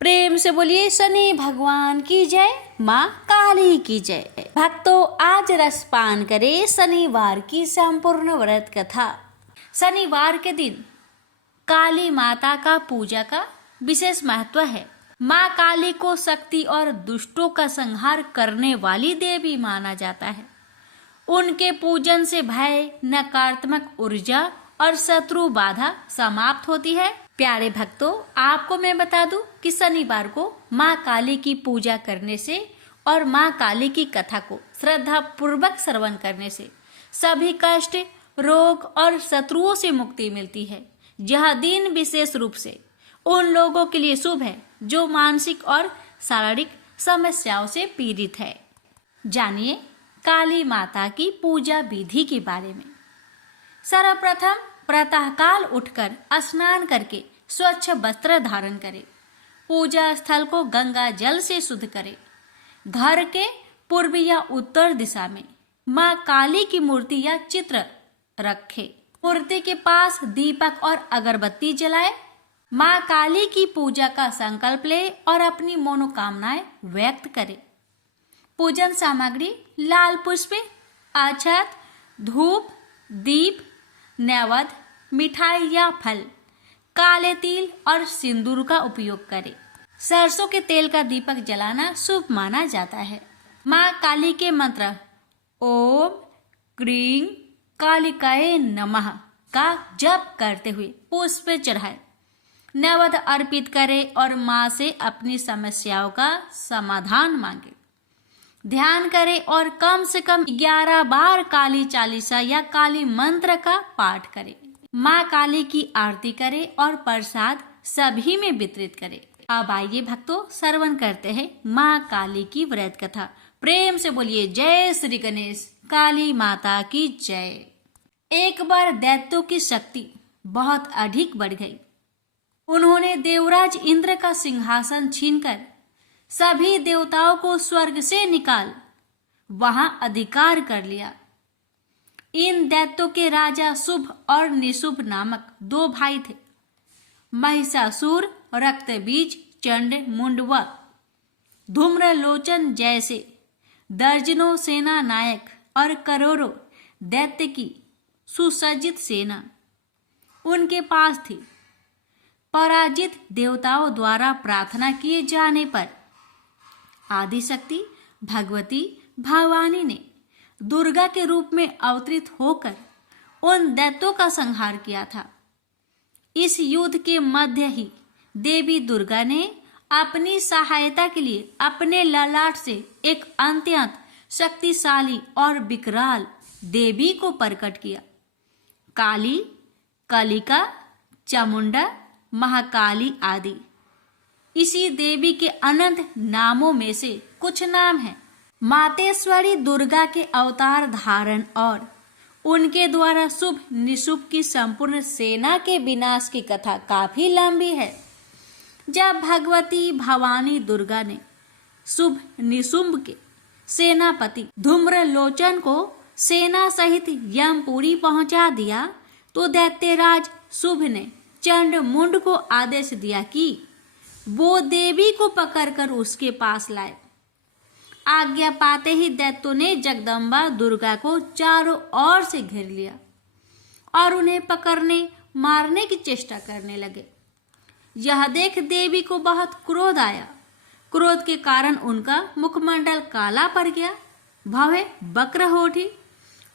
प्रेम से बोलिए शनि भगवान की जय, माँ काली की जय। भक्तों, आज रसपान करें शनिवार की संपूर्ण व्रत कथा। शनिवार के दिन काली माता का पूजा का विशेष महत्व है। माँ काली को शक्ति और दुष्टों का संहार करने वाली देवी माना जाता है। उनके पूजन से भय, नकारात्मक ऊर्जा और शत्रु बाधा समाप्त होती है। प्यारे भक्तों, आपको मैं बता दूं कि शनिवार को माँ काली की पूजा करने से और माँ काली की कथा को श्रद्धा पूर्वक श्रवण करने से सभी कष्ट, रोग और शत्रुओं से मुक्ति मिलती है। यह दिन विशेष रूप से उन लोगों के लिए शुभ है जो मानसिक और शारीरिक समस्याओं से पीड़ित है। जानिए काली माता की पूजा विधि के बारे में। सर्वप्रथम प्रातःकाल उठकर स्नान करके स्वच्छ वस्त्र धारण करें। पूजा स्थल को गंगा जल से शुद्ध करें। घर के पूर्व या उत्तर दिशा में माँ काली की मूर्ति या चित्र रखें। मूर्ति के पास दीपक और अगरबत्ती जलाएं। माँ काली की पूजा का संकल्प ले और अपनी मनोकामनाएं व्यक्त करें। पूजन सामग्री लाल पुष्प, अक्षत, धूप, दीप, नैवेद्य, मिठाई या फल, काले तिल और सिंदूर का उपयोग करें। सरसों के तेल का दीपक जलाना शुभ माना जाता है। माँ काली के मंत्र ओम क्रीं कालिकाए नमः का जप करते हुए पुष्प चढ़ाएं, नैवेद्य अर्पित करें और माँ से अपनी समस्याओं का समाधान मांगे। ध्यान करें और कम से कम 11 बार काली चालीसा या काली मंत्र का पाठ करें। माँ काली की आरती करें और प्रसाद सभी में वितरित करें। अब आइए भक्तों, श्रवण करते हैं माँ काली की व्रत कथा। प्रेम से बोलिए जय श्री गणेश, काली माता की जय। एक बार दैत्यों की शक्ति बहुत अधिक बढ़ गई। उन्होंने देवराज इंद्र का सिंहासन छीनकर सभी देवताओं को स्वर्ग से निकाल वहां अधिकार कर लिया। इन दैत्यों के राजा शुभ और निशुभ नामक 2 भाई थे। महिषासुर, रक्तबीज, चंड मुंड व धूम्रलोचन जैसे दर्जनों सेना नायक और करोड़ों दैत्य की सुसज्जित सेना उनके पास थी। पराजित देवताओं द्वारा प्रार्थना किए जाने पर आदिशक्ति भगवती भवानी ने दुर्गा के रूप में अवतरित होकर उन दैत्यों का संहार किया था। इस युद्ध के मध्य ही देवी दुर्गा ने अपनी सहायता के लिए अपने ललाट से एक अत्यंत शक्तिशाली और विकराल देवी को प्रकट किया। काली, कलिका, चामुंडा, महाकाली आदि इसी देवी के अनंत नामों में से कुछ नाम हैं। मातेश्वरी दुर्गा के अवतार धारण और उनके द्वारा शुभ निशुभ की संपूर्ण सेना के विनाश की कथा काफी लंबी है। जब भगवती भवानी दुर्गा ने शुभ निशुंभ के सेनापति धूम्रलोचन को सेना सहित यमपुरी पहुंचा दिया तो दैत्यराज शुभ ने चंड मुंड को आदेश दिया कि वो देवी को पकड़कर उसके पास लाए। आज्ञा पाते ही दैत्यों ने जगदम्बा दुर्गा को चारों ओर से घेर लिया और उन्हें पकड़ने मारने की चेष्टा करने लगे। यह देख देवी को बहुत क्रोध आया। क्रोध के कारण उनका मुखमंडल काला पड़ गया, भवें वक्र हो उठी।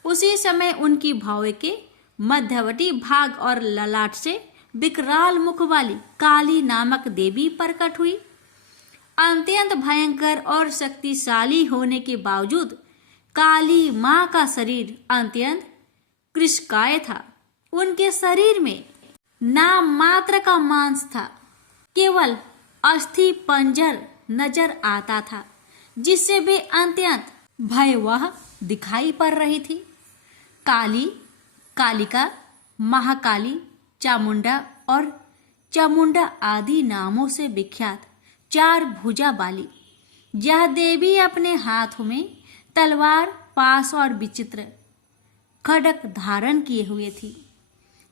उसी समय उनकी भौवें के मध्यवर्ती भाग और ललाट से विकराल मुख वाली काली नामक देवी प्रकट हुई। अत्यंत भयंकर और शक्तिशाली होने के बावजूद काली मां का शरीर अत्यंत कृशकाय था। उनके शरीर में नाम मात्र का मांस था, केवल अस्थि पंजर नजर आता था जिससे वे अत्यंत भयावह दिखाई पड़ रही थी। काली, कालिका, महाकाली, चामुंडा और चामुंडा आदि नामों से विख्यात 4 भुजा वाली यह देवी अपने हाथों में तलवार, पास और विचित्र खड्ग धारण किए हुए थी।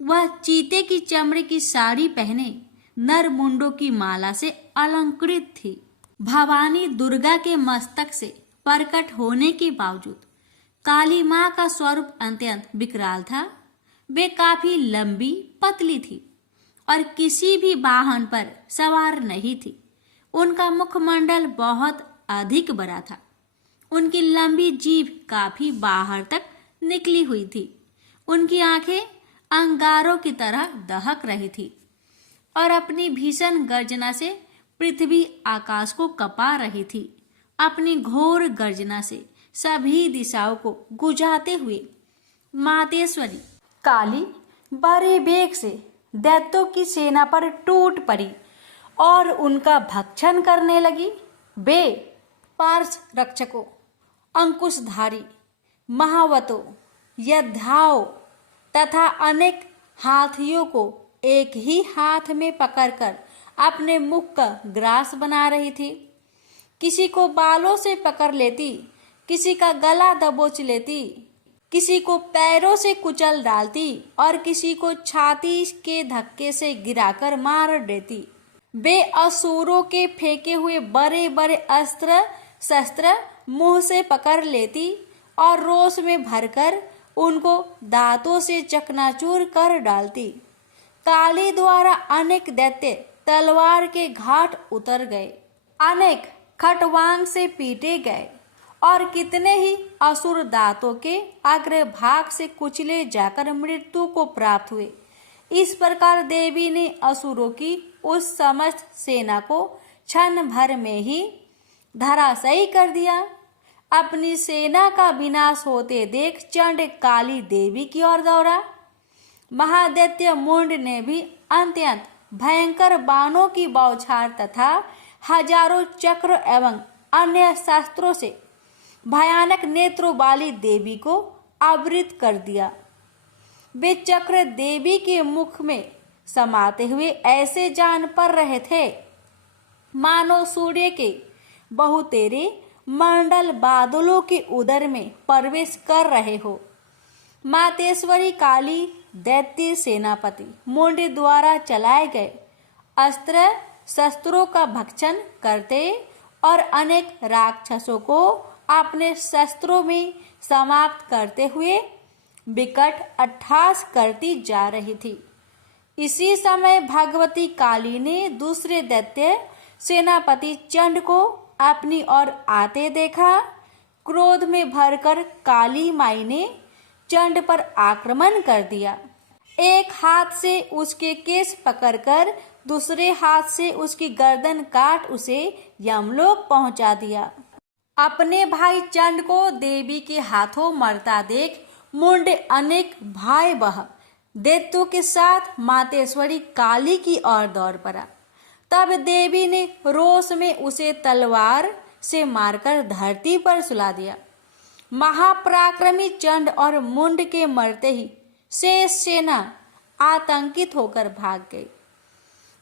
वह चीते की चमड़े की साड़ी पहने नर मुंडों की माला से अलंकृत थी। भवानी दुर्गा के मस्तक से प्रकट होने के बावजूद काली माँ का स्वरूप अत्यंत विकराल था। वे काफी लंबी पतली थी और किसी भी वाहन पर सवार नहीं थी। उनका मुखमंडल बहुत अधिक बड़ा था। उनकी लंबी जीभ काफी बाहर तक निकली हुई थी। उनकी आंखें अंगारों की तरह दहक रही थी और अपनी भीषण गर्जना से पृथ्वी आकाश को कपा रही थी। अपनी घोर गर्जना से सभी दिशाओं को गुजाते हुए मातेश्वरी काली बड़े वेग से दैत्यों की सेना पर टूट पड़ी और उनका भक्षण करने लगी। वे पार्श रक्षकों, अंकुशधारी, महावतों, योद्धाओं तथा अनेक हाथियों को एक ही हाथ में पकड़कर अपने मुख का ग्रास बना रही थी। किसी को बालों से पकड़ लेती, किसी का गला दबोच लेती, किसी को पैरों से कुचल डालती और किसी को छाती के धक्के से गिराकर मार देती। वे असुरों के फेंके हुए बड़े बड़े अस्त्र शस्त्र मुंह से पकड़ लेती और रोष में भरकर उनको दांतों से चकनाचूर कर डालती। काली द्वारा अनेक दैत्य तलवार के घाट उतर गए, अनेक खटवांग से पीटे गए और कितने ही असुर दांतों के अग्रभाग से कुचले जाकर मृत्यु को प्राप्त हुए। इस प्रकार देवी ने असुरों की उस समस्त सेना को क्षण भर में ही धराशायी कर दिया। अपनी सेना का विनाश होते देख चंड काली देवी की ओर दौड़ा। महादैत्य मुंड ने भी अत्यंत भयंकर बाणों की बौछार तथा हजारों चक्र एवं अन्य शस्त्रों से भयानक नेत्रों वाली देवी को आवृत कर दिया। वे चक्र देवी के मुख में समाते हुए ऐसे जान पड़ रहे थे मानो सूर्य के बहुतेरे मंडल बादलों के उदर में प्रवेश कर रहे हो। मातेश्वरी काली दैत्य सेनापति मुंड द्वारा चलाए गए अस्त्र शस्त्रों का भक्षण करते और अनेक राक्षसों को अपने शस्त्रों में समाप्त करते हुए विकट अट्टहास करती जा रही थी। इसी समय भगवती काली ने दूसरे दैत्य सेनापति चंड को अपनी ओर आते देखा। क्रोध में भरकर काली माई ने चंड पर आक्रमण कर दिया। एक हाथ से उसके केस पकड़कर दूसरे हाथ से उसकी गर्दन काट उसे यमलोक पहुंचा दिया। अपने भाई चंड को देवी के हाथों मरता देख मुंड अनेक भयावह दैत्यों के साथ मातेश्वरी काली की ओर दौड़ पड़ा। तब देवी ने रोष में उसे तलवार से मारकर धरती पर सुला दिया। महापराक्रमी चंड और मुंड के मरते ही शेष सेना आतंकित होकर भाग गई।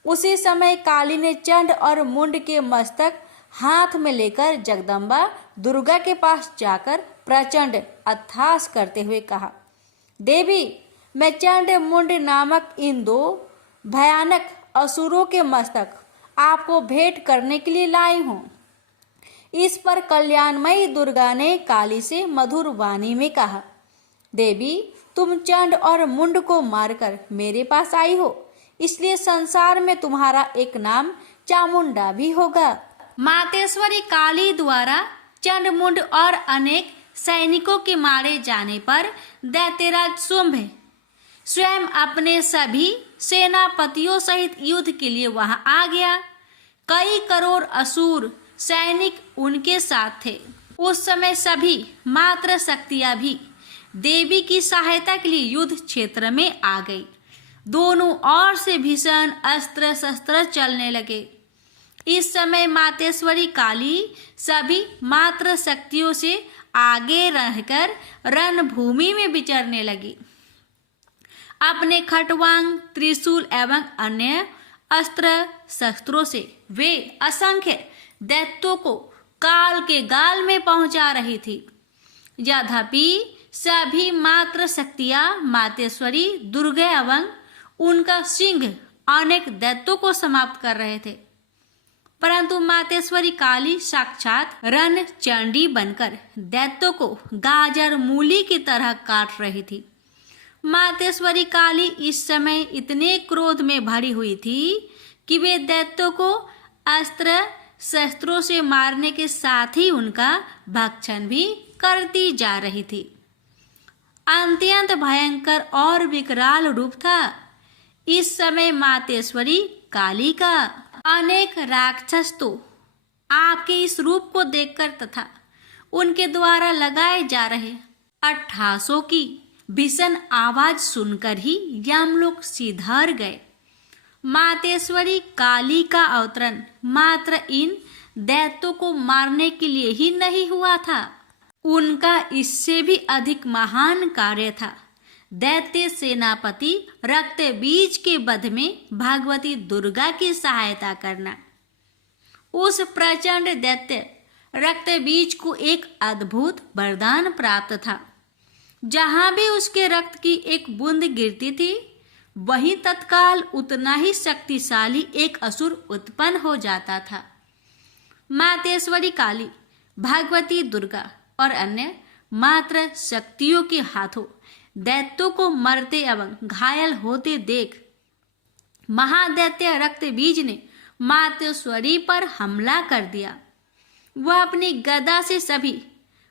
उसी समय काली ने चंड और मुंड के मस्तक हाथ में लेकर जगदम्बा दुर्गा के पास जाकर प्रचंड अट्टहास करते हुए कहा, देवी, मैं चंड मुंड नामक इन दो भयानक असुरों के मस्तक आपको भेंट करने के लिए लाई हूँ। इस पर कल्याणमयी दुर्गा ने काली से मधुर वाणी में कहा, देवी, तुम चंड और मुंड को मारकर मेरे पास आई हो, इसलिए संसार में तुम्हारा एक नाम चामुंडा भी होगा। मातेश्वरी काली द्वारा चंड मुंड और अनेक सैनिकों के मारे जाने पर दैत्यराज शुंभ स्वयं अपने सभी सेनापतियों सहित युद्ध के लिए वहां आ गया। कई करोड़ असुर सैनिक उनके साथ थे। उस समय सभी मात्र शक्तियां भी देवी की सहायता के लिए युद्ध क्षेत्र में आ गई। दोनों ओर से भीषण अस्त्र शस्त्र चलने लगे। इस समय मातेश्वरी काली सभी मात्र शक्तियों से आगे रहकर रणभूमि में विचरने लगी। अपने खटवांग, त्रिशूल एवं अन्य अस्त्र शस्त्रों से वे असंख्य दैत्यों को काल के गाल में पहुंचा रही थी। यद्यपि सभी मात्र शक्तियां मातेश्वरी दुर्गा एवं उनका सिंह अनेक दैत्यों को समाप्त कर रहे थे। परंतु मातेश्वरी काली साक्षात रण चंडी बनकर दैत्यों को गाजर मूली की तरह काट रही थी। मातेश्वरी काली इस समय इतने क्रोध में भरी हुई थी कि वे दैत्यों को अस्त्र शस्त्रों से मारने के साथ ही उनका भक्षण भी करती जा रही थी। अत्यंत भयंकर और विकराल रूप था इस समय मातेश्वरी काली का। अनेक राक्षस तो आपके इस रूप को देखकर तथा उनके द्वारा लगाए जा रहे अट्ठासों की भीषण आवाज सुनकर ही यमलोक सिधार गए। मातेश्वरी काली का अवतरण मात्र इन दैत्यों को मारने के लिए ही नहीं हुआ था, उनका इससे भी अधिक महान कार्य था। दैत्य सेनापति रक्तबीज के वध में भगवती दुर्गा की सहायता करना। उस प्रचंड दैत्य रक्तबीज को एक अद्भुत वरदान प्राप्त था। जहां भी उसके रक्त की एक बूंद गिरती थी वहीं तत्काल उतना ही शक्तिशाली एक असुर उत्पन्न हो जाता था। मातेश्वरी काली, भगवती दुर्गा और अन्य मात्र शक्तियों के हाथों दैत्यों को मरते एवं घायल होते देख महादैत्य रक्तबीज ने मातेश्वरी पर हमला कर दिया। वह अपनी गदा से सभी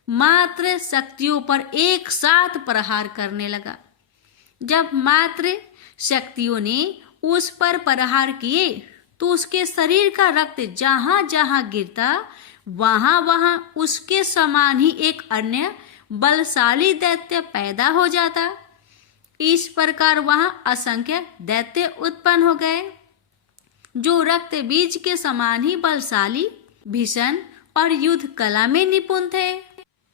मात्र शक्तियों पर एक साथ प्रहार करने लगा। जब मात्र शक्तियों ने उस पर प्रहार किए तो उसके शरीर का रक्त जहां जहां गिरता वहां वहां उसके समान ही एक अन्य बलशाली दैत्य पैदा हो जाता। इस प्रकार वहां असंख्य दैत्य उत्पन्न हो गए जो रक्त बीज के समान ही बलशाली, भीषण और युद्ध कला में निपुण थे।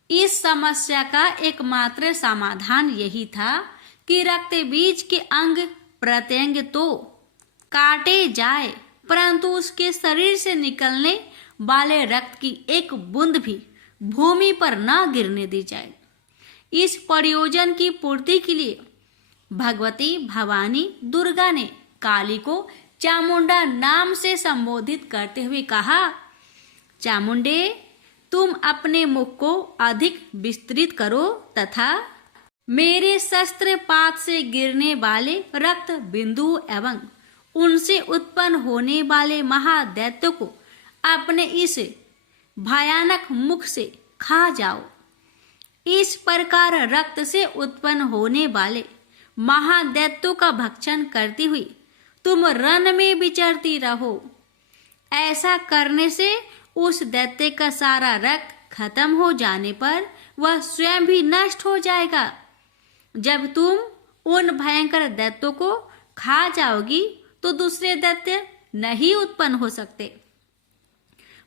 इस समस्या का एकमात्र समाधान यही था कि रक्त बीज के अंग प्रत्यंग तो काटे जाए परंतु उसके शरीर से निकलने वाले रक्त की एक बूंद भी भूमि पर न गिरने दी जाए। इस प्रयोजन की पूर्ति के लिए भगवती भवानी दुर्गा ने काली को चामुंडा नाम से संबोधित करते हुए कहा, चामुंडे, तुम अपने मुख को अधिक विस्तृत करो तथा मेरे शस्त्रपात से गिरने वाले रक्त बिंदु एवं उनसे उत्पन्न होने वाले महादैत्यों को अपने इस भयानक मुख से खा जाओ। इस प्रकार रक्त से उत्पन्न होने वाले महादैत्यों का भक्षण करती हुई तुम रण में विचरती रहो। ऐसा करने से उस दैत्य का सारा रक्त खत्म हो जाने पर वह स्वयं भी नष्ट हो जाएगा। जब तुम उन भयंकर दैत्यों को खा जाओगी तो दूसरे दैत्य नहीं उत्पन्न हो सकते।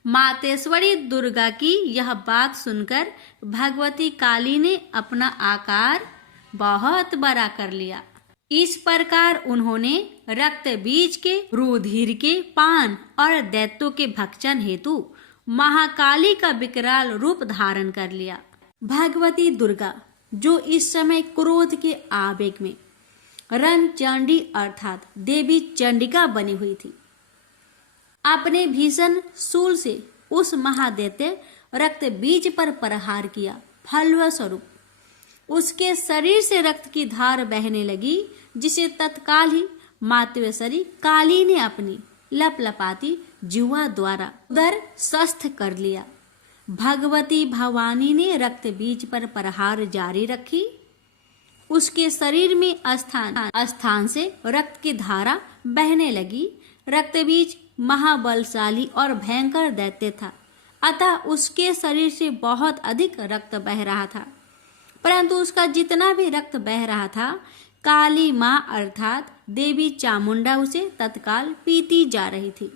मातेश्वरी दुर्गा की यह बात सुनकर भगवती काली ने अपना आकार बहुत बड़ा कर लिया। इस प्रकार उन्होंने रक्त बीज के रुधिर के पान और दैत्यों के भक्षण हेतु महाकाली का विकराल रूप धारण कर लिया। भगवती दुर्गा जो इस समय क्रोध के आवेग में रणचंडी अर्थात देवी चंडिका बनी हुई थी, अपने भीषण शूल से उस महादैत्य रक्त बीज पर प्रहार किया। फलस्वरूप उसके शरीर से रक्त की धार बहने लगी, जिसे तत्काल ही मातेश्वरी काली ने अपनी लपलपाती जुआ द्वारा उदर स्वस्थ कर लिया। भगवती भवानी ने रक्त बीज पर प्रहार जारी रखी। उसके शरीर में स्थान से रक्त की धारा बहने लगी। रक्त बीज महाबलशाली और भयंकर दैत्य था, अतः उसके शरीर से बहुत अधिक रक्त बह रहा था। परंतु उसका जितना भी रक्त बह रहा था, काली माँ अर्थात देवी चामुंडा उसे तत्काल पीती जा रही थी।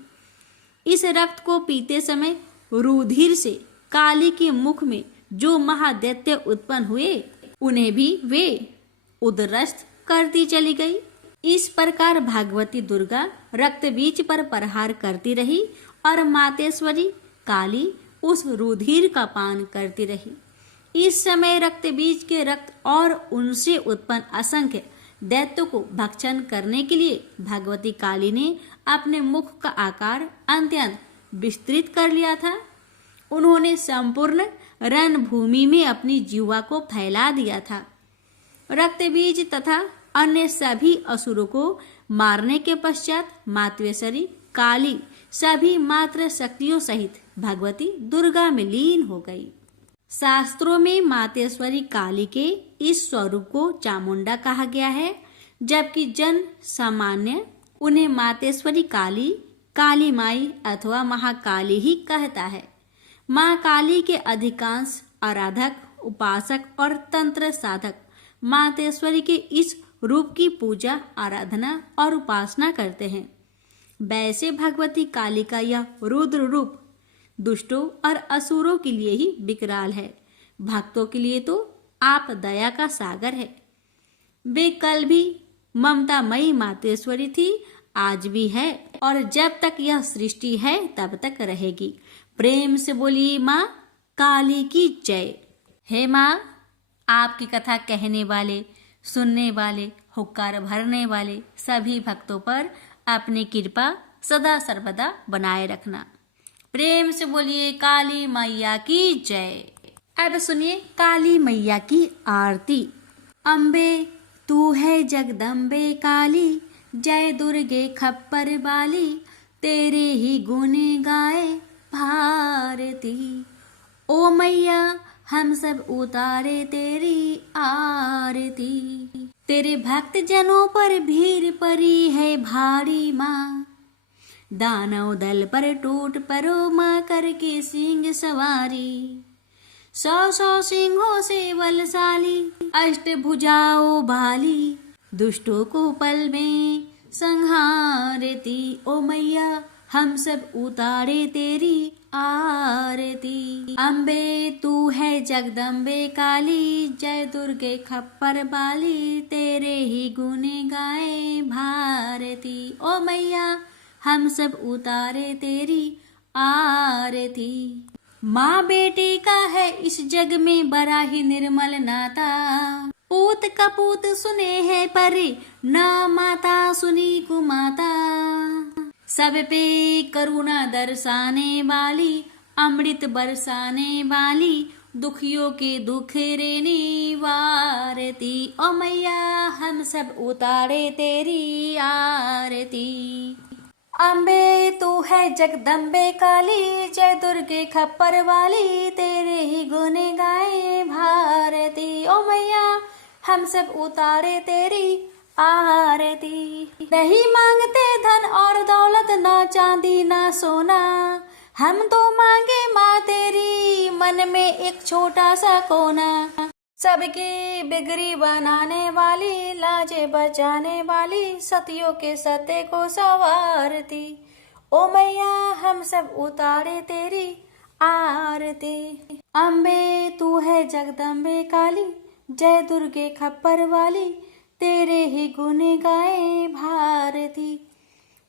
इस रक्त को पीते समय रुधिर से काली के मुख में जो महादैत्य उत्पन्न हुए उन्हें भी वे उदरस्त करती चली गई। इस प्रकार भगवती दुर्गा रक्त बीज पर प्रहार करती रही और मातेश्वरी काली उस रुधिर का पान करती रही। इस समय रक्त बीज के रक्त और उनसे उत्पन्न असंख्य दैत्यों को भक्षण करने के लिए भगवती काली ने अपने मुख का आकार अत्यंत विस्तृत कर लिया था। उन्होंने संपूर्ण रणभूमि में अपनी जीवा को फैला दिया था। रक्तबीज तथा अन्य सभी असुरों को मारने के पश्चात मातवेश्वरी काली सभी मात्र शक्तियों सहित भगवती दुर्गा में लीन हो गई। शास्त्रों में मातेश्वरी काली के इस स्वरूप को चामुंडा कहा गया है, जबकि जन सामान्य उन्हें मातेश्वरी काली, काली माई अथवा महाकाली ही कहता है। माँ काली के अधिकांश आराधक, उपासक और तंत्र साधक मातेश्वरी के इस रूप की पूजा, आराधना और उपासना करते हैं। वैसे भगवती काली का यह रुद्र रूप दुष्टों और असुरों के लिए ही विकराल है, भक्तों के लिए तो आप दया का सागर है। वे कल भी ममतामयी मातेश्वरी थी, आज भी है और जब तक यह सृष्टि है तब तक रहेगी। प्रेम से बोलिए माँ काली की जय। हे माँ, आपकी कथा कहने वाले, सुनने वाले, हुक्कार भरने वाले सभी भक्तों पर अपनी कृपा सदा सर्वदा बनाए रखना। प्रेम से बोलिए काली मैया की जय। अब सुनिए काली मैया की आरती। अम्बे तू है जगदम्बे काली, जय दुर्गे खप्पर बाली, तेरे ही गुण गाए भारती। ओ मैया हम सब उतारे तेरी आरती, तेरे भक्त जनों पर भीड़ पड़ी है भारी माँ, दानव दल पर टूट परो माँ करके सिंह सवारी। 100 सिंहों से बलशाली, अष्टभुजाओ भाली, दुष्टों को पल में संहारती। ओ मैया हम सब उतारे तेरी आरती। अम्बे तू है जगदम्बे काली, जय दुर्गे खप्पर बाली, तेरे ही गुण गाए भारती। ओ मैया हम सब उतारे तेरी आरती। माँ बेटी का है इस जग में बड़ा ही निर्मल नाता, पूत कपूत सुने है परे, ना माता सुनी कुमाता। सब पे करुणा दर्शाने वाली, अमृत बरसाने वाली, दुखियों के दुख रेने वारती। ओ मैया हम सब उतारे तेरी आरती। अम्बे तू है जगदम्बे काली, जय दुर्गे खप्पर वाली, तेरे ही गुण गाए भारती। ओ मैया हम सब उतारे तेरी आरती। नहीं मांगते धन और दौलत, ना चांदी ना सोना, हम तो मांगे माँ तेरी मन में एक छोटा सा कोना। सबकी बिगड़ी बनाने वाली, लाजे बचाने वाली, सतियों के सत्य को संवारती। ओ मैया हम सब उतारे तेरी आरती। अम्बे तू है जगदम्बे काली, जय दुर्गे खप्पर वाली, तेरे ही गुण गाए भारती।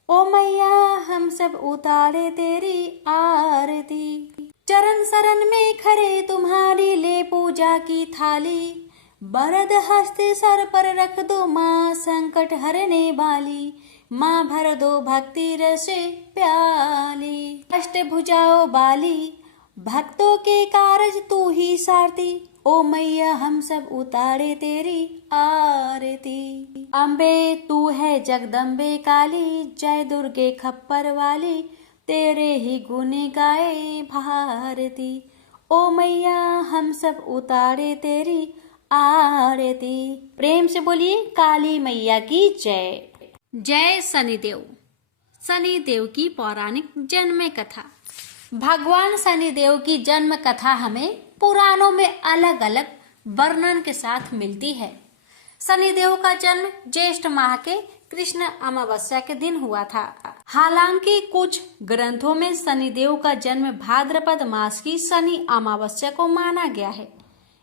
ओ मैया हम सब उतारे तेरी आरती। चरण शरण में खड़े तुम्हारी ले पूजा की थाली, बरद हस्ते सर पर रख दो माँ संकट हरने वाली, माँ भर दो भक्ति रसे प्याली। अष्टभुजाओ बाली, भक्तों के कारज तू ही सारती। ओ मैया हम सब उतारे तेरी आरती। अम्बे तू है जगदम्बे काली, जय दुर्गे खप्पर वाली, तेरे ही गुण गाए भारती। ओ मैया हम सब उतारे तेरी आरती। प्रेम से बोलिए काली मैया की जय। जय शनिदेव। शनिदेव की पौराणिक जन्म कथा। भगवान शनिदेव की जन्म कथा हमें पुराणों में अलग अलग वर्णन के साथ मिलती है। शनिदेव का जन्म ज्येष्ठ माह के कृष्ण अमावस्या के दिन हुआ था। हालांकि कुछ ग्रंथों में शनिदेव का जन्म भाद्रपद मास की शनि अमावस्या को माना गया है।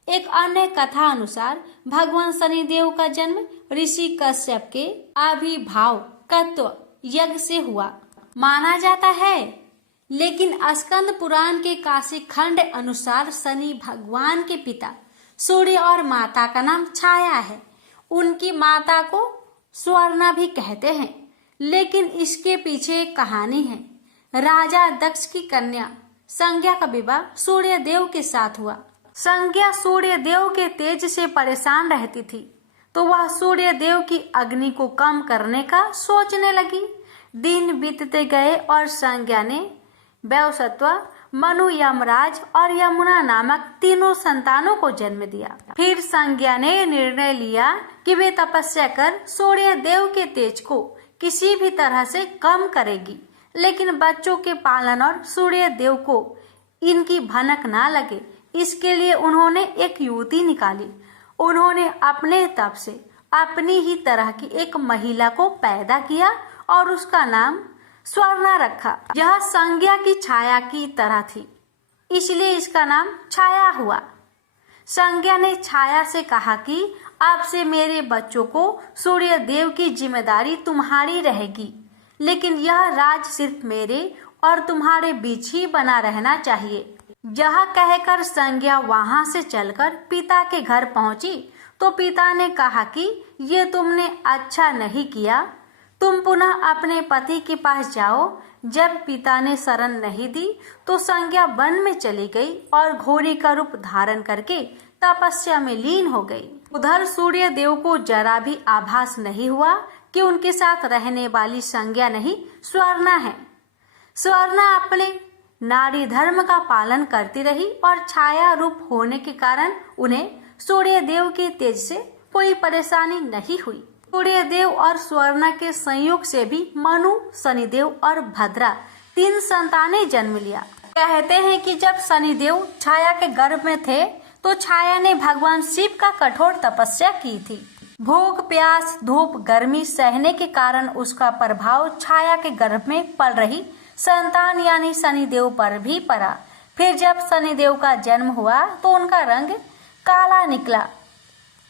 एक अन्य कथा अनुसार भगवान शनिदेव का जन्म ऋषि कश्यप के आविर्भाव कत्व यज्ञ से हुआ माना जाता है, लेकिन स्कंद पुराण के काशी खंड अनुसार शनि भगवान के पिता सूर्य और माता का नाम छाया है। उनकी माता को स्वर्णा भी कहते हैं, लेकिन इसके पीछे एक कहानी है। राजा दक्ष की कन्या संज्ञा का विवाह सूर्य देव के साथ हुआ। संज्ञा सूर्य देव के तेज से परेशान रहती थी, तो वह सूर्य देव की अग्नि को कम करने का सोचने लगी। दिन बीतते गए और संज्ञा ने वैवस्वत, मनु, यमराज और यमुना नामक तीनों संतानों को जन्म दिया। फिर संज्ञा ने निर्णय लिया कि वे तपस्या कर सूर्य देव के तेज को किसी भी तरह से कम करेगी, लेकिन बच्चों के पालन और सूर्य देव को इनकी भनक ना लगे, इसके लिए उन्होंने एक युवती निकाली। उन्होंने अपने तप से अपनी ही तरह की एक महिला को पैदा किया और उसका नाम स्वर्णा रखा। यह संज्ञा की छाया की तरह थी, इसलिए इसका नाम छाया हुआ। संज्ञा ने छाया से कहा कि अब से मेरे बच्चों को सूर्य देव की जिम्मेदारी तुम्हारी रहेगी, लेकिन यह राज सिर्फ मेरे और तुम्हारे बीच ही बना रहना चाहिए। यह कहकर संज्ञा वहां से चलकर पिता के घर पहुंची, तो पिता ने कहा कि ये तुमने अच्छा नहीं किया, तुम पुनः अपने पति के पास जाओ। जब पिता ने शरण नहीं दी तो संज्ञा वन में चली गई और घोड़ी का रूप धारण करके तपस्या में लीन हो गई। उधर सूर्य देव को जरा भी आभास नहीं हुआ कि उनके साथ रहने वाली संज्ञा नहीं, स्वर्णा है। स्वर्णा अपने नारी धर्म का पालन करती रही और छाया रूप होने के कारण उन्हें सूर्य देव के तेज से कोई परेशानी नहीं हुई। सूर्य देव और स्वर्णा के संयोग से भी मनु, शनिदेव और भद्रा 3 संतानें जन्म लिया। कहते हैं कि जब शनिदेव छाया के गर्भ में थे तो छाया ने भगवान शिव का कठोर तपस्या की थी। भूख, प्यास, धूप, गर्मी सहने के कारण उसका प्रभाव छाया के गर्भ में पल रही संतान यानी शनिदेव पर भी पड़ा। फिर जब शनिदेव का जन्म हुआ तो उनका रंग काला निकला।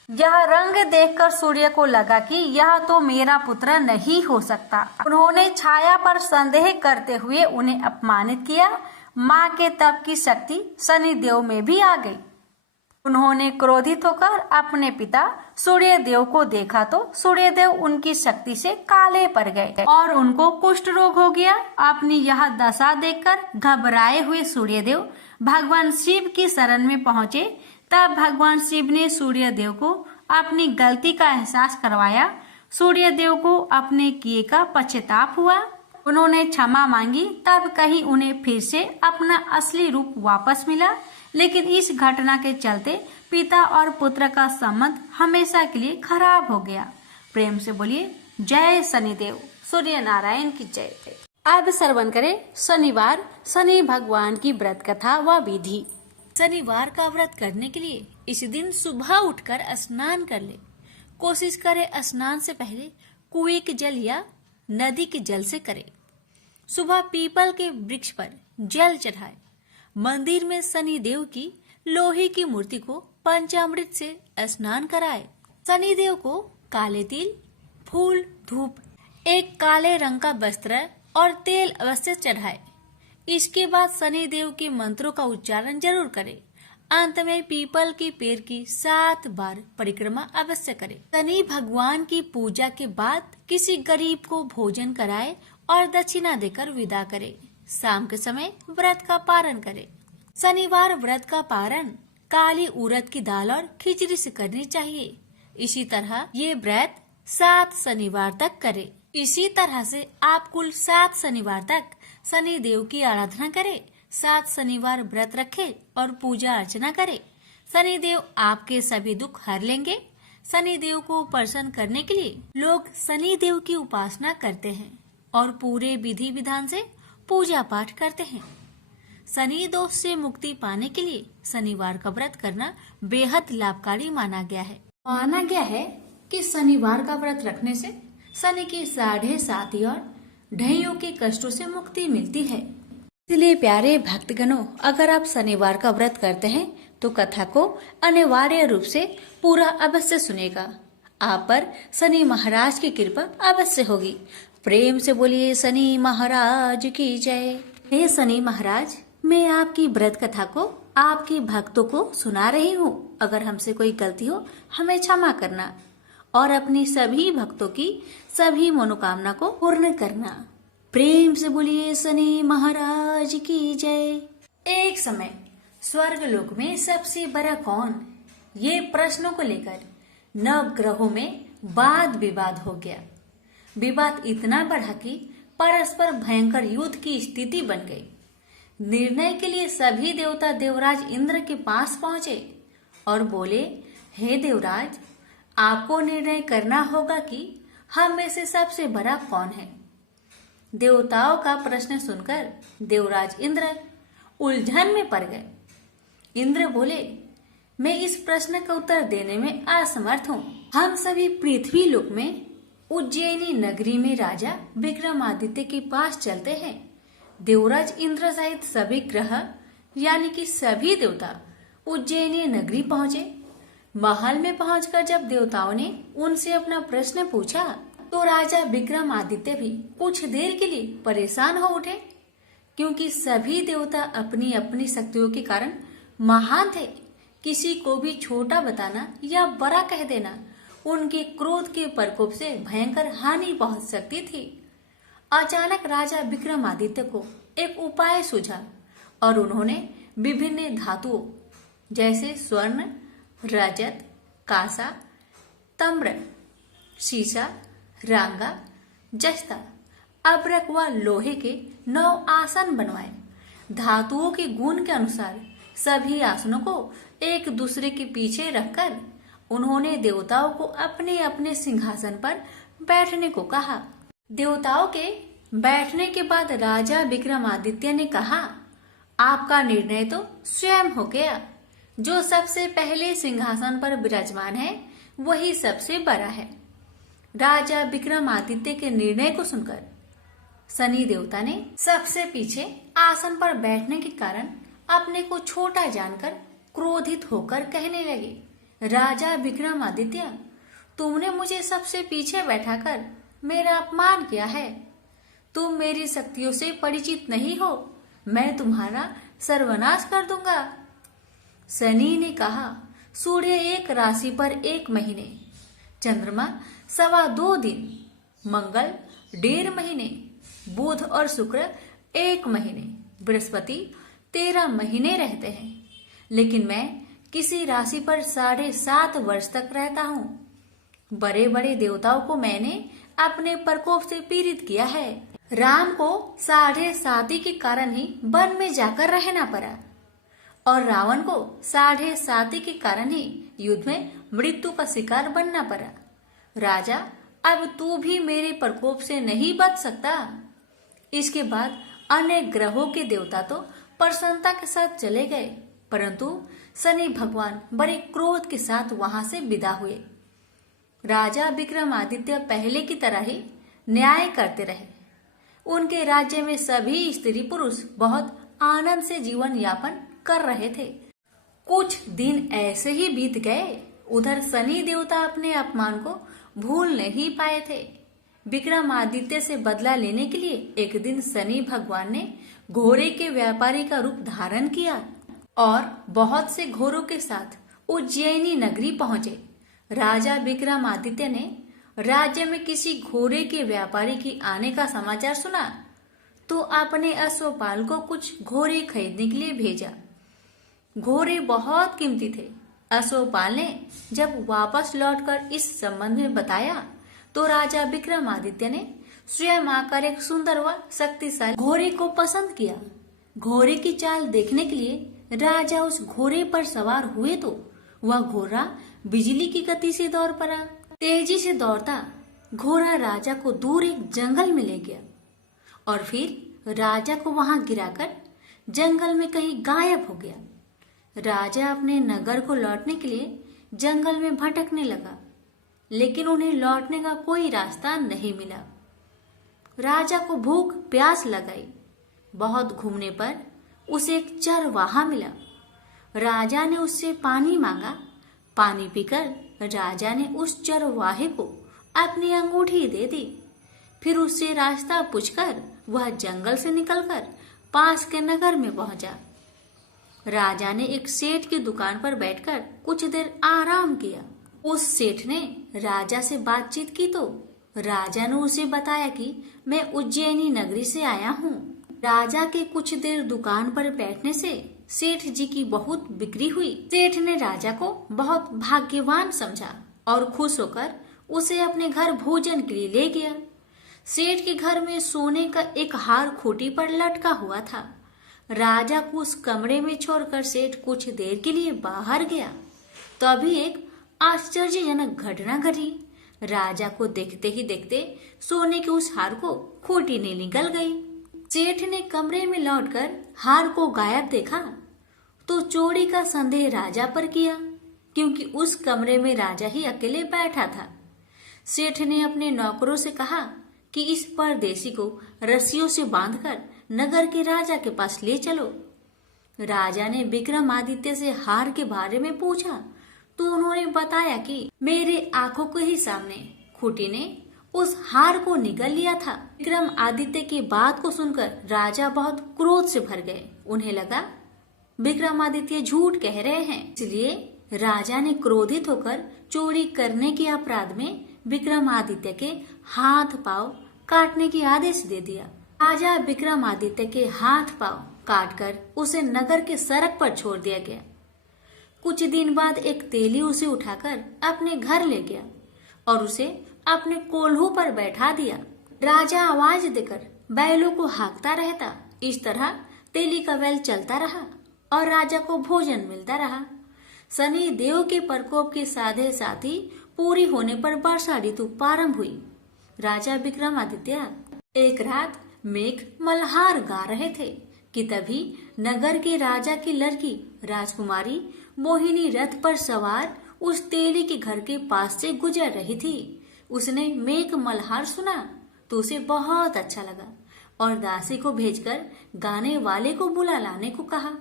यह रंग देखकर सूर्य को लगा कि यह तो मेरा पुत्र नहीं हो सकता। उन्होंने छाया पर संदेह करते हुए उन्हें अपमानित किया। माँ के तप की शक्ति शनिदेव में भी आ गई। उन्होंने क्रोधित होकर अपने पिता सूर्यदेव को देखा तो सूर्यदेव उनकी शक्ति से काले पड़ गए और उनको कुष्ठ रोग हो गया। अपनी यह दशा देखकर घबराए हुए सूर्यदेव भगवान शिव की शरण में पहुंचे। तब भगवान शिव ने सूर्यदेव को अपनी गलती का एहसास करवाया। सूर्यदेव को अपने किए का पश्चाताप हुआ। उन्होंने क्षमा मांगी। तब कहीं उन्हें फिर से अपना असली रूप वापस मिला। लेकिन इस घटना के चलते पिता और पुत्र का संबंध हमेशा के लिए खराब हो गया। प्रेम से बोलिए जय शनिदेव, सूर्य नारायण की जय। अब श्रवण करें शनिवार शनि भगवान की व्रत कथा व विधि। शनिवार का व्रत करने के लिए इस दिन सुबह उठकर स्नान कर ले। कोशिश करें स्नान से पहले कुएं के जल या नदी के जल से करें। सुबह पीपल के वृक्ष पर जल चढ़ाए। मंदिर में शनि देव की लोहे की मूर्ति को पंचामृत से स्नान कराए। शनि देव को काले तिल, फूल, धूप, एक काले रंग का वस्त्र और तेल अवश्य चढ़ाए। इसके बाद शनि देव के मंत्रों का उच्चारण जरूर करें। अंत में पीपल के पेड़ की 7 बार परिक्रमा अवश्य करें। शनि भगवान की पूजा के बाद किसी गरीब को भोजन कराए और दक्षिणा देकर विदा करे। शाम के समय व्रत का पारण करें। शनिवार व्रत का पारण काली उड़द की दाल और खिचड़ी से करनी चाहिए। इसी तरह ये व्रत 7 शनिवार तक करें। इसी तरह से आप कुल 7 शनिवार तक शनि देव की आराधना करें। 7 शनिवार व्रत रखें और पूजा अर्चना करें। शनि देव आपके सभी दुख हर लेंगे। शनि देव को प्रसन्न करने के लिए लोग शनि देव की उपासना करते हैं और पूरे विधि विधान से पूजा पाठ करते हैं। शनि दोष से मुक्ति पाने के लिए शनिवार का व्रत करना बेहद लाभकारी माना गया है। माना गया है कि शनिवार का व्रत रखने से शनि की 7.5 और ढैयों के कष्टों से मुक्ति मिलती है। इसलिए प्यारे भक्तगणों, अगर आप शनिवार का व्रत करते हैं तो कथा को अनिवार्य रूप से पूरा अवश्य सुनेगा। आप पर शनि महाराज की कृपा अवश्य होगी। प्रेम से बोलिए शनि महाराज की जय। हे शनि महाराज, मैं आपकी व्रत कथा को आपके भक्तों को सुना रही हूँ। अगर हमसे कोई गलती हो हमें क्षमा करना और अपनी सभी भक्तों की सभी मनोकामना को पूर्ण करना। प्रेम से बोलिए शनि महाराज की जय। एक समय स्वर्ग लोक में सबसे बड़ा कौन, ये प्रश्नों को लेकर नव ग्रहों में वाद विवाद हो गया। विवाद इतना बढ़ा कि परस्पर भयंकर युद्ध की स्थिति बन गई। निर्णय के लिए सभी देवता देवराज इंद्र के पास पहुंचे और बोले, हे देवराज, आपको निर्णय करना होगा कि हम में से सबसे बड़ा कौन है। देवताओं का प्रश्न सुनकर देवराज इंद्र उलझन में पड़ गए। इंद्र बोले, मैं इस प्रश्न का उत्तर देने में असमर्थ हूँ। हम सभी पृथ्वी लोक में उज्जैनी नगरी में राजा विक्रमादित्य के पास चलते हैं। देवराज इंद्र सहित सभी ग्रह यानी कि सभी देवता उज्जैनी नगरी पहुंचे। महल में पहुंचकर जब देवताओं ने उनसे अपना प्रश्न पूछा तो राजा विक्रमादित्य भी कुछ देर के लिए परेशान हो उठे, क्योंकि सभी देवता अपनी अपनी शक्तियों के कारण महान थे। किसी को भी छोटा बताना या बड़ा कह देना उनके क्रोध के प्रकोप से भयंकर हानि पहुंच सकती थी। अचानक राजा विक्रमादित्य को एक उपाय सूझा और उन्होंने विभिन्न धातुओं जैसे स्वर्ण, रजत, कांसा, ताम्र, शीशा, रांगा, जस्ता, अब्रक व लोहे के 9 आसन बनवाए। धातुओं के गुण के अनुसार सभी आसनों को एक दूसरे के पीछे रखकर उन्होंने देवताओं को अपने अपने सिंहासन पर बैठने को कहा। देवताओं के बैठने के बाद राजा विक्रमादित्य ने कहा, आपका निर्णय तो स्वयं हो गया। जो सबसे पहले सिंहासन पर विराजमान है वही सबसे बड़ा है। राजा विक्रमादित्य के निर्णय को सुनकर शनि देवता ने सबसे पीछे आसन पर बैठने के कारण अपने को छोटा जानकर क्रोधित होकर कहने लगे, राजा विक्रमादित्य, तुमने मुझे सबसे पीछे बैठाकर मेरा अपमान किया है। तुम मेरी शक्तियों से परिचित नहीं हो। मैं तुम्हारा सर्वनाश कर दूंगा। शनि ने कहा, सूर्य एक राशि पर 1 महीने, चंद्रमा 2.25 दिन, मंगल 1.5 महीने, बुध और शुक्र 1 महीने, बृहस्पति 13 महीने रहते हैं, लेकिन मैं किसी राशि पर 7.5 वर्ष तक रहता हूँ। बड़े बड़े देवताओं को मैंने अपने प्रकोप से पीड़ित किया है। राम को 7.5 के कारण ही वन में जाकर रहना पड़ा और रावण को 7.5 के कारण ही युद्ध में मृत्यु का शिकार बनना पड़ा। राजा, अब तू भी मेरे प्रकोप से नहीं बच सकता। इसके बाद अन्य ग्रहों के देवता तो प्रसन्नता के साथ चले गए, परंतु शनि भगवान बड़े क्रोध के साथ वहां से विदा हुए। राजा विक्रमादित्य पहले की तरह ही न्याय करते रहे। उनके राज्य में सभी स्त्री पुरुष बहुत आनंद से जीवन यापन कर रहे थे। कुछ दिन ऐसे ही बीत गए। उधर शनि देवता अपने अपमान को भूल नहीं पाए थे। विक्रमादित्य से बदला लेने के लिए एक दिन शनि भगवान ने घोड़े के व्यापारी का रूप धारण किया और बहुत से घोड़ों के साथ उज्जैनी नगरी पहुंचे। राजा विक्रमादित्य ने राज्य में किसी घोड़े के व्यापारी की आने का समाचार सुना तो अपने अश्वपाल को कुछ घोड़े खरीदने के लिए भेजा। घोड़े बहुत कीमती थे। अश्वपाल ने जब वापस लौटकर इस संबंध में बताया तो राजा विक्रमादित्य ने स्वयं आकर एक सुंदर व शक्तिशाली घोड़े को पसंद किया। घोड़े की चाल देखने के लिए राजा उस घोड़े पर सवार हुए तो वह घोड़ा बिजली की गति से दौड़ पड़ा। तेजी से दौड़ता घोड़ा राजा को दूर एक जंगल में ले गया और फिर राजा को वहां गिराकर जंगल में कहीं गायब हो गया। राजा अपने नगर को लौटने के लिए जंगल में भटकने लगा, लेकिन उन्हें लौटने का कोई रास्ता नहीं मिला। राजा को भूख प्यास लगाई। बहुत घूमने पर उसे एक चरवाहा मिला। राजा ने उससे पानी मांगा। पानी पीकर राजा ने उस चरवाहे को अपनी अंगूठी दे दी। फिर उससे रास्ता पूछकर वह जंगल से निकलकर पास के नगर में पहुंचा। राजा ने एक सेठ की दुकान पर बैठकर कुछ देर आराम किया। उस सेठ ने राजा से बातचीत की तो राजा ने उसे बताया कि मैं उज्जैनी नगरी से आया हूँ। राजा के कुछ देर दुकान पर बैठने से सेठ जी की बहुत बिक्री हुई। सेठ ने राजा को बहुत भाग्यवान समझा और खुश होकर उसे अपने घर भोजन के लिए ले गया। सेठ के घर में सोने का एक हार खूंटी पर लटका हुआ था। राजा को उस कमरे में छोड़कर सेठ कुछ देर के लिए बाहर गया। तभी एक आश्चर्यजनक घटना घटी। राजा को देखते ही देखते सोने के उस हार को खूंटी ने निगल गई। सेठ ने कमरे में लौटकर हार को गायब देखा तो चोरी का संदेह राजा पर किया, क्योंकि उस कमरे में राजा ही अकेले बैठा था। सेठ ने अपने नौकरों से कहा कि इस परदेसी को रस्सियों से बांधकर नगर के राजा के पास ले चलो। राजा ने विक्रमादित्य से हार के बारे में पूछा तो उन्होंने बताया कि मेरे आंखों के ही सामने खूंटी ने उस हार को निगल लिया था। विक्रमादित्य की बात को सुनकर राजा बहुत क्रोध से भर गए। उन्हें लगा विक्रमादित्य झूठ कह रहे हैं, इसलिए राजा ने क्रोधित होकर चोरी करने के अपराध में विक्रमादित्य के हाथ पांव काटने की आदेश दे दिया। राजा विक्रमादित्य के हाथ पांव काटकर उसे नगर के सड़क पर छोड़ दिया गया। कुछ दिन बाद एक तेली उसे उठाकर अपने घर ले गया और उसे अपने कोल्हू पर बैठा दिया। राजा आवाज देकर बैलों को हाँकता रहता। इस तरह तेली का बैल चलता रहा और राजा को भोजन मिलता रहा। शनि देव के प्रकोप के साधे साथी पूरी होने पर वर्षा ऋतु प्रारंभ हुई। राजा विक्रमादित्य एक रात मेघ मल्हार गा रहे थे कि तभी नगर के राजा की लड़की राजकुमारी मोहिनी रथ पर सवार उस तेली के घर के पास से गुजर रही थी। उसने मेघ मल्हार सुना तो उसे बहुत अच्छा लगा और दासी को भेजकर गाने वाले को बुला लाने को कहा।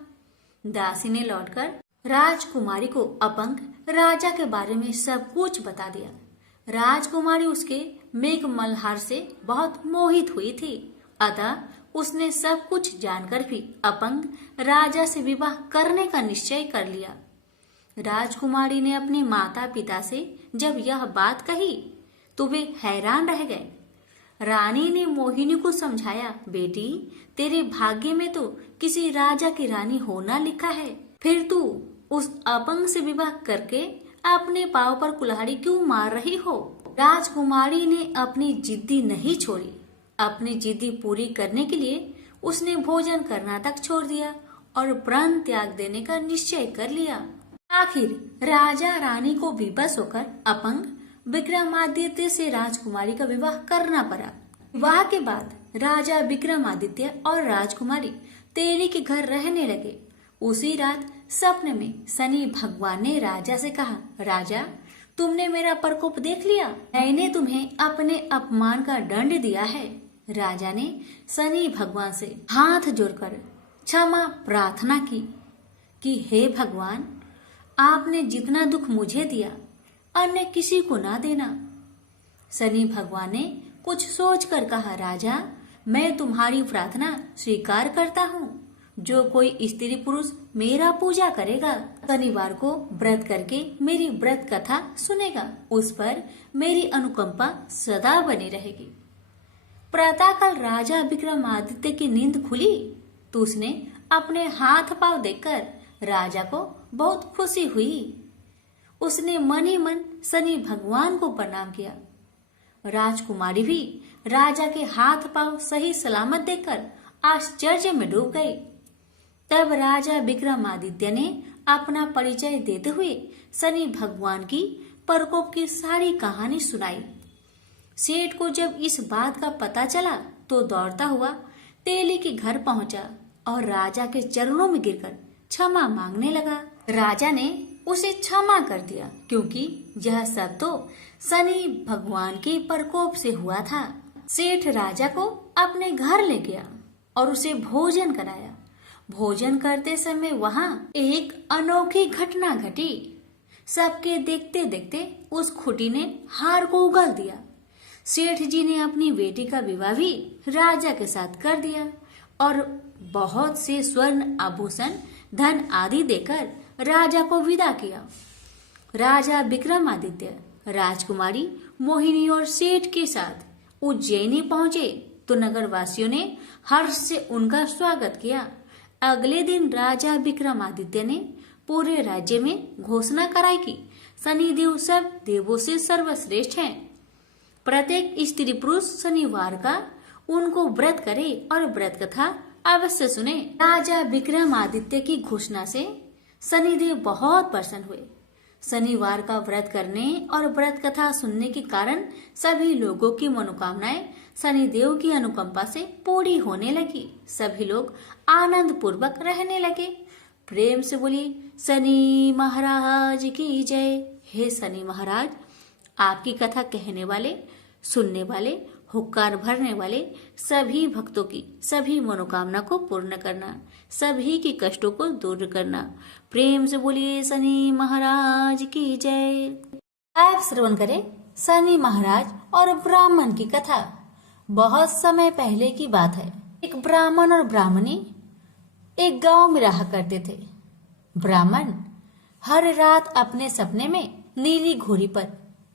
दासी ने लौटकर राजकुमारी को अपंग राजा के बारे में सब कुछ बता दिया। राजकुमारी उसके मेघ मल्हार से बहुत मोहित हुई थी, अतः उसने सब कुछ जानकर भी अपंग राजा से विवाह करने का निश्चय कर लिया। राजकुमारी ने अपने माता पिता से जब यह बात कही तो वे हैरान रह गए। रानी ने मोहिनी को समझाया, बेटी तेरे भाग्य में तो किसी राजा की रानी होना लिखा है, फिर तू उस अपंग से विवाह करके अपने पांव पर कुल्हाड़ी क्यों मार रही हो। राजकुमारी ने अपनी जिद्दी नहीं छोड़ी। अपनी जिद्दी पूरी करने के लिए उसने भोजन करना तक छोड़ दिया और प्राण त्याग देने का निश्चय कर लिया। आखिर राजा रानी को विवश होकर अपंग विक्रमादित्य से राजकुमारी का विवाह करना पड़ा। विवाह के बाद राजा विक्रमादित्य और राजकुमारी तेली के घर रहने लगे। उसी रात सपने में शनि भगवान ने राजा से कहा, राजा तुमने मेरा प्रकोप देख लिया, मैंने तुम्हें अपने अपमान का दंड दिया है। राजा ने शनि भगवान से हाथ जोड़कर क्षमा प्रार्थना की कि हे भगवान, आपने जितना दुख मुझे दिया अन्य किसी को ना देना। शनि भगवान ने कुछ सोचकर कहा, राजा मैं तुम्हारी प्रार्थना स्वीकार करता हूँ। जो कोई स्त्री पुरुष मेरा पूजा करेगा, शनिवार को व्रत करके मेरी व्रत कथा सुनेगा, उस पर मेरी अनुकंपा सदा बनी रहेगी। प्रातःकाल राजा विक्रमादित्य की नींद खुली तो उसने अपने हाथ पांव देखकर राजा को बहुत खुशी हुई। उसने मन ही मन शनि भगवान को प्रणाम किया। राजकुमारी भी राजा के हाथ पांव सही सलामत देखकर आश्चर्य में डूब गई। तब राजा विक्रमादित्य ने अपना परिचय देते हुए शनि भगवान की प्रकोप की सारी कहानी सुनाई। सेठ को जब इस बात का पता चला तो दौड़ता हुआ तेली के घर पहुंचा और राजा के चरणों में गिरकर क्षमा मांगने लगा। राजा ने उसे क्षमा कर दिया, क्योंकि यह सब तो शनि भगवान के प्रकोप से हुआ था। सेठ राजा को अपने घर ले गया और उसे भोजन कराया। भोजन करते समय वहां एक अनोखी घटना घटी। सबके देखते देखते उस खूंटी ने हार को उगल दिया। सेठ जी ने अपनी बेटी का विवाह भी राजा के साथ कर दिया और बहुत से स्वर्ण आभूषण धन आदि देकर राजा को विदा किया। राजा विक्रमादित्य राजकुमारी मोहिनी और सेठ के साथ उज्जैनी पहुंचे तो नगर वासियों ने हर्ष से उनका स्वागत किया। अगले दिन राजा विक्रमादित्य ने पूरे राज्य में घोषणा कराई कि शनिदेव सब देवों से सर्वश्रेष्ठ हैं। प्रत्येक स्त्री पुरुष शनिवार का उनको व्रत करे और व्रत कथा अवश्य सुने। राजा विक्रमादित्य की घोषणा से शनिदेव बहुत प्रसन्न हुए। शनिवार का व्रत करने और व्रत कथा सुनने के कारण सभी लोगों की मनोकामनाएं शनिदेव की अनुकंपा से पूरी होने लगी। सभी लोग आनंद पूर्वक रहने लगे। प्रेम से बोली शनि महाराज की जय। हे शनि महाराज, आपकी कथा कहने वाले, सुनने वाले, हुक्कार भरने वाले सभी भक्तों की सभी मनोकामना को पूर्ण करना, सभी की कष्टों को दूर करना। प्रेम से बोलिए शनि महाराज की जय। आप श्रवण करें शनि महाराज और ब्राह्मण की कथा। बहुत समय पहले की बात है। एक ब्राह्मण और ब्राह्मणी एक गांव में रहा करते थे। ब्राह्मण हर रात अपने सपने में नीली घोड़ी पर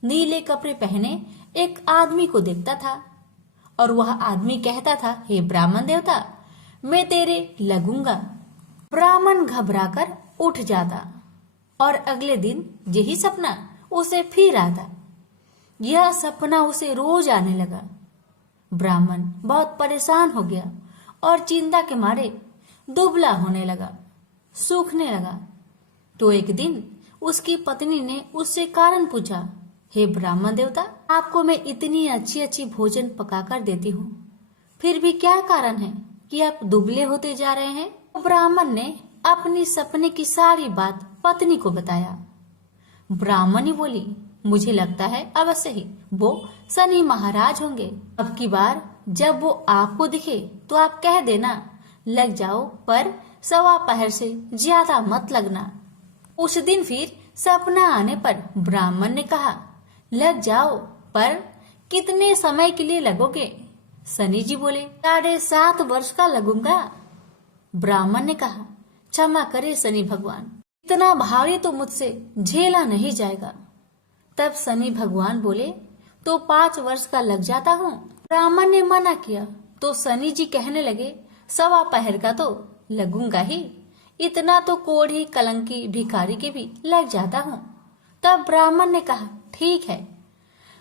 नीले कपड़े पहने एक आदमी को देखता था और वह आदमी कहता था, हे ब्राह्मण देवता, मैं तेरे लगूंगा। ब्राह्मण घबराकर उठ जाता और अगले दिन यही सपना उसे फिर आता। यह सपना उसे रोज आने लगा। ब्राह्मण बहुत परेशान हो गया और चिंता के मारे दुबला होने लगा, सूखने लगा। तो एक दिन उसकी पत्नी ने उससे कारण पूछा, हे ब्राह्मण देवता, आपको मैं इतनी अच्छी अच्छी भोजन पकाकर देती हूँ, फिर भी क्या कारण है कि आप दुबले होते जा रहे हैं? ब्राह्मण ने अपनी सपने की सारी बात पत्नी को बताया। ब्राह्मणी बोली, मुझे लगता है अवश्य ही वो शनि महाराज होंगे। अब की बार जब वो आपको दिखे तो आप कह देना, लग जाओ, पर 1.25 पहर से ज्यादा मत लगना। उस दिन फिर सपना आने पर ब्राह्मण ने कहा, लग जाओ, पर कितने समय के लिए लगोगे? शनि जी बोले, 7.5 वर्ष का लगूंगा। ब्राह्मण ने कहा, क्षमा करे शनि भगवान, इतना भारी तो मुझसे झेला नहीं जाएगा। तब शनि भगवान बोले, तो 5 वर्ष का लग जाता हूँ। ब्राह्मण ने मना किया तो शनि जी कहने लगे, 1.25 पहर का तो लगूंगा ही, इतना तो कोढ़ी कलंकी भिखारी के भी लग जाता हूँ। तब ब्राह्मण ने कहा, ठीक है।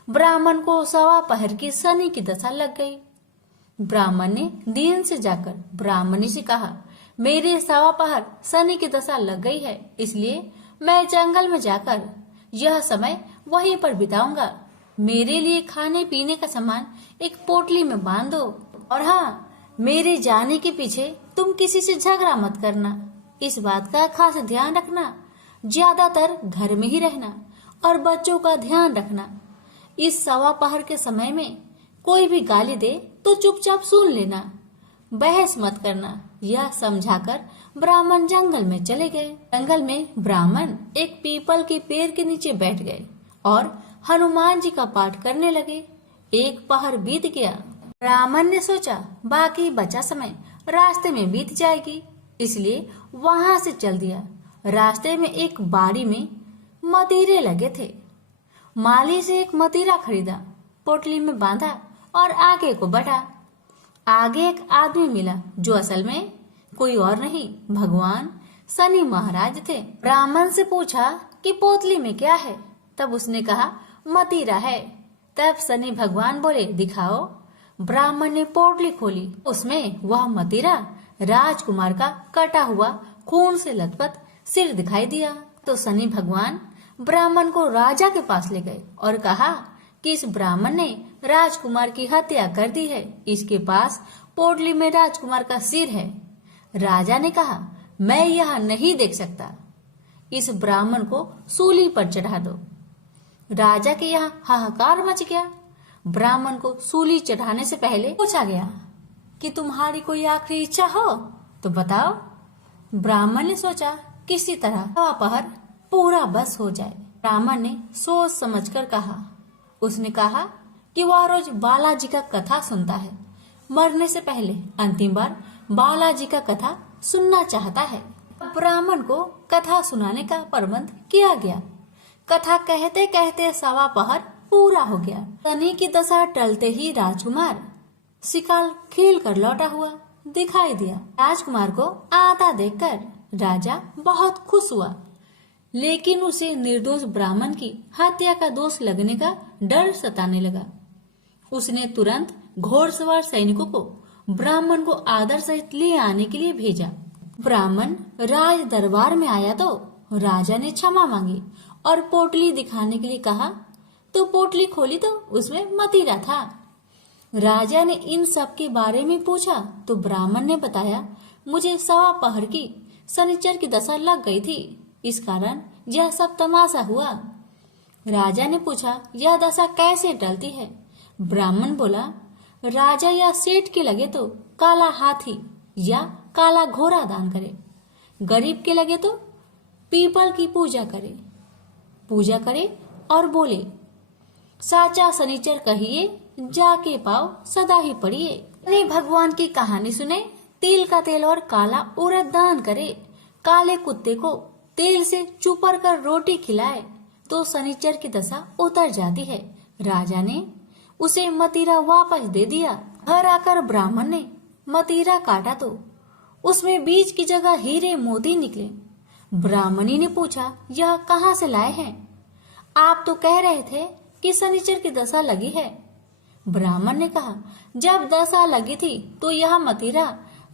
ब्राह्मण को 1.25 पहर की शनि की दशा लग गई। ब्राह्मण ने दीन से जाकर ब्राह्मणी से कहा, मेरे 1.25 पहर शनि की दशा लग गई है, इसलिए मैं जंगल में जाकर यह समय वहीं पर बिताऊंगा। मेरे लिए खाने पीने का सामान एक पोटली में बांध दो, और हाँ, मेरे जाने के पीछे तुम किसी से झगड़ा मत करना। इस बात का खास ध्यान रखना। ज्यादातर घर में ही रहना और बच्चों का ध्यान रखना। इस 1.25 पहर के समय में कोई भी गाली दे तो चुपचाप सुन लेना, बहस मत करना। यह समझाकर ब्राह्मण जंगल में चले गए। जंगल में ब्राह्मण एक पीपल के पेड़ के नीचे बैठ गए और हनुमान जी का पाठ करने लगे। 1 पहर बीत गया। ब्राह्मण ने सोचा बाकी बचा समय रास्ते में बीत जाएगी, इसलिए वहां से चल दिया। रास्ते में एक बाड़ी में मतीरे लगे थे। माली से एक मतीरा खरीदा, पोटली में बांधा और आगे को बढ़ा। आगे एक आदमी मिला जो असल में कोई और नहीं, भगवान शनि महाराज थे। ब्राह्मण से पूछा कि पोटली में क्या है? तब उसने कहा, मतीरा है। तब शनि भगवान बोले, दिखाओ। ब्राह्मण ने पोटली खोली, उसमें वह मतीरा राजकुमार का कटा हुआ खून से लथपथ सिर दिखाई दिया। तो शनि भगवान ब्राह्मण को राजा के पास ले गए और कहा कि इस ब्राह्मण ने राजकुमार की हत्या कर दी है, इसके पास पोटली में राजकुमार का सिर है। राजा ने कहा, मैं यह नहीं देख सकता, इस ब्राह्मण को सूली पर चढ़ा दो। राजा के यहाँ हाहाकार मच गया। ब्राह्मण को सूली चढ़ाने से पहले पूछा गया कि तुम्हारी कोई आखिरी इच्छा हो तो बताओ। ब्राह्मण ने सोचा किसी तरह 1.25 पहर पूरा बस हो जाए। ब्राह्मण ने सोच समझकर कहा। उसने कहा कि वह रोज बालाजी का कथा सुनता है, मरने से पहले अंतिम बार बालाजी का कथा सुनना चाहता है। ब्राह्मण को कथा सुनाने का प्रबंध किया गया। कथा कहते कहते 1.25 पहर पूरा हो गया। शनि की दशा टलते ही राजकुमार शिकार खेल कर लौटा हुआ दिखाई दिया। राजकुमार को आता देखकर राजा बहुत खुश हुआ, लेकिन उसे निर्दोष ब्राह्मण की हत्या का दोष लगने का डर सताने लगा। उसने तुरंत घोड़सवार सैनिकों को ब्राह्मण को आदर सहित ले आने के लिए भेजा। ब्राह्मण राज दरबार में आया तो राजा ने क्षमा मांगी और पोटली दिखाने के लिए कहा, तो पोटली खोली तो उसमें मदिरा था। राजा ने इन सब के बारे में पूछा तो ब्राह्मण ने बताया, मुझे 1.25 पहर की शनिचर की दशा लग गई थी, इस कारण यह सब तमाशा हुआ। राजा ने पूछा, यह दशा कैसे टलती है? ब्राह्मण बोला, राजा या सेठ के लगे तो काला हाथी या काला घोड़ा दान करे, गरीब के लगे तो पीपल की पूजा करे और बोले, साचा शनिचर कहिए जाके पाओ सदा ही पढ़िए। शनि भगवान की कहानी सुने, तिल का तेल और काला उड़द दान करे, काले कुत्ते को तेल से चुपर कर रोटी खिलाए तो शनिचर की दशा उतर जाती है। राजा ने उसे मतीरा वापस दे दिया। घर आकर ब्राह्मण ने मतीरा काटा तो उसमें बीज की जगह हीरे मोती निकले। ब्राह्मणी ने पूछा, यह कहाँ से लाए हैं? आप तो कह रहे थे कि शनिचर की दशा लगी है। ब्राह्मण ने कहा, जब दशा लगी थी तो यह मतीरा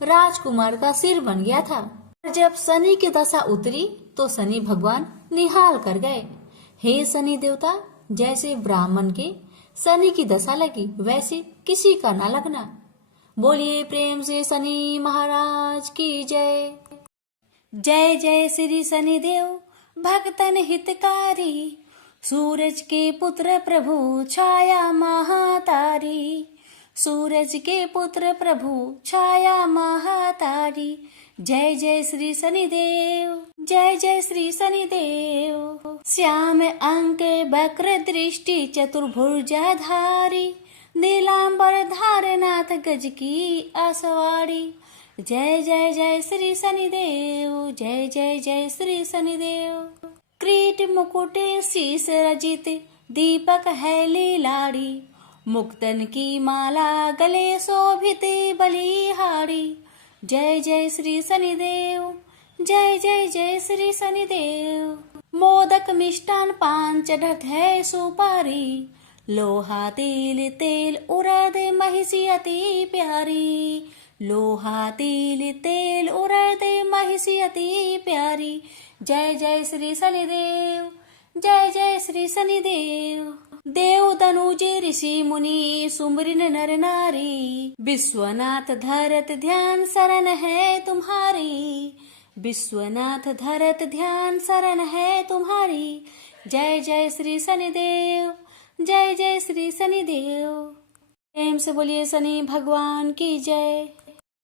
राजकुमार का सिर बन गया था। जब शनि की दशा उतरी तो शनि भगवान निहाल कर गए। हे शनि देवता, जैसे ब्राह्मण के शनि की दशा लगी वैसे किसी का ना लगना। बोलिए प्रेम से शनि महाराज की जय। जय जय श्री शनिदेव भक्तन हितकारी, सूरज के पुत्र प्रभु छाया महातारी, सूरज के पुत्र प्रभु छाया महातारी। जय जय श्री शनिदेव, जय जय श्री शनिदेव। श्याम अंक वक्र दृष्टि चतुर्भुजाधारी, नीलांबर धारनाथ गज की आसवाड़ी। जय जय जय श्री शनिदेव, जय जय जय श्री शनिदेव। क्रीट मुकुट शीस रजित दीपक है लीलाड़ी, मुक्तन की माला गले शोभित बलिहारी। जय जय श्री शनिदेव, जय जय जय श्री शनिदेव। मोदक मिष्टान पान चढ़त है सुपारी, लोहा तिल तेल उड़द महिषी अति प्यारी, लोहा तिल तेल उड़द महिषी अति प्यारी। जय जय श्री शनिदेव, जय जय श्री शनिदेव। देव तनुज ऋषि मुनि सुमरिन नर नारी, विश्वनाथ धरत ध्यान शरण है तुम्हारी, विश्वनाथ धरत ध्यान शरण है तुम्हारी। जय जय श्री शनिदेव, जय जय श्री शनिदेव। प्रेम से बोलिए शनि भगवान की जय।